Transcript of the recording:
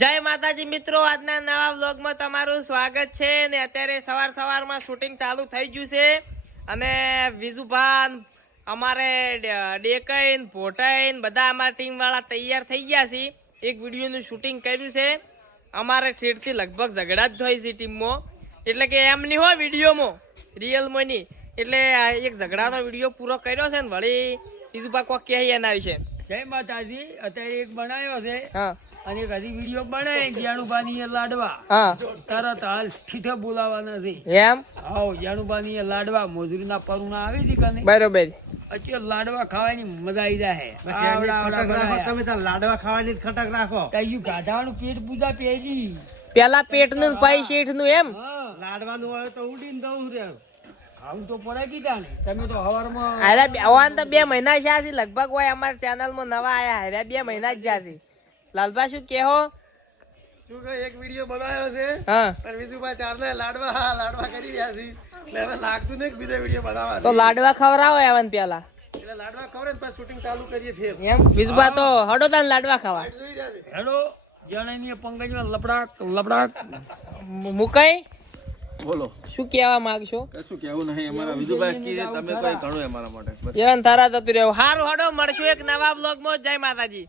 જય માતાજી મિત્રો, આજના નવા વ્લોગમાં તમારું સ્વાગત છે ને અત્યારે સવારમાં શૂટિંગ ચાલુ થઈ ગયું છે અને વિજુભાન અમારે ડેકઈન ભોટાઈન બધા અમારા ટીમ વાળા તૈયાર થઈ ગયા છે. એક વિડીયોનું શૂટિંગ કર્યું છે. અમારે છેડથી લગભગ ઝઘડા જ હોય છે ટીમમાં, એટલે કે એમ નહીં હોય વિડીયોમાં, રિયલમાં નહીં. એટલે એક ઝઘડાનો વિડીયો પૂરો કર્યો છે ને વળી વિજુભા કોક કહે એના વિશે. જય માતાજી. અત્યારે એક બનાવ્યો છે હા અને એક હજી વિડીયો બનાવે જાણુબાની લાડવા. હા તરત હાલ ઠીઠે બોલાવાના છે. એમ આવો જાણુબાની લાડવા મોજૂરીના પરુણા આવે છે કને બરોબર. અત્યારે લાડવા ખાવાની મજા આવી જાય. તમે તો લાડવા ખાવાની ખટક રાખો. ગાધાવાનું પેટ પૂજા પેજી પેલા પેટનું પૈ શેઠનું એમ. લાડવાનું હોય તો ઉડીને દઉં રે. ખાવું તો પડે કીધા ને. તમે તો હવારમાં અરે હવાન તો 2 મહિના જ્યાં છે લગભગ હોય. અમારા ચેનલમાં નવા આયા અરે 2 મહિના જ જ્યાં છે. લાલભા શું કેહો? શું કે એક વિડીયો બનાવ્યો છે હા પણ વિજુભાઈ ચારને લાડવા કરી રહ્યા છે એટલે હવે લાગતું નહીં કે બીજો વિડીયો બનાવવા તો લાડવા ખવડાવો આવન પેલા. એટલે લાડવા ખવડે ને પછી શૂટિંગ ચાલુ કરીએ ફેર. એમ વિજુભા તો હડો તાન લાડવા ખાવા જોઈ રહ્યા છે. હેડો જણાની પંકજમાં લપડાક લપડાક મુકાઈ બોલો શું કહેવા માંગશો? કશું કેવું નહીં. અમારા વિજુભાઈ કીધે તમે કોઈ ઘણું અમારા માટે. એવન તારા જતું રહેવું. હારું હડો મળશું એક નવા બ્લોગમાં. જય માતાજી.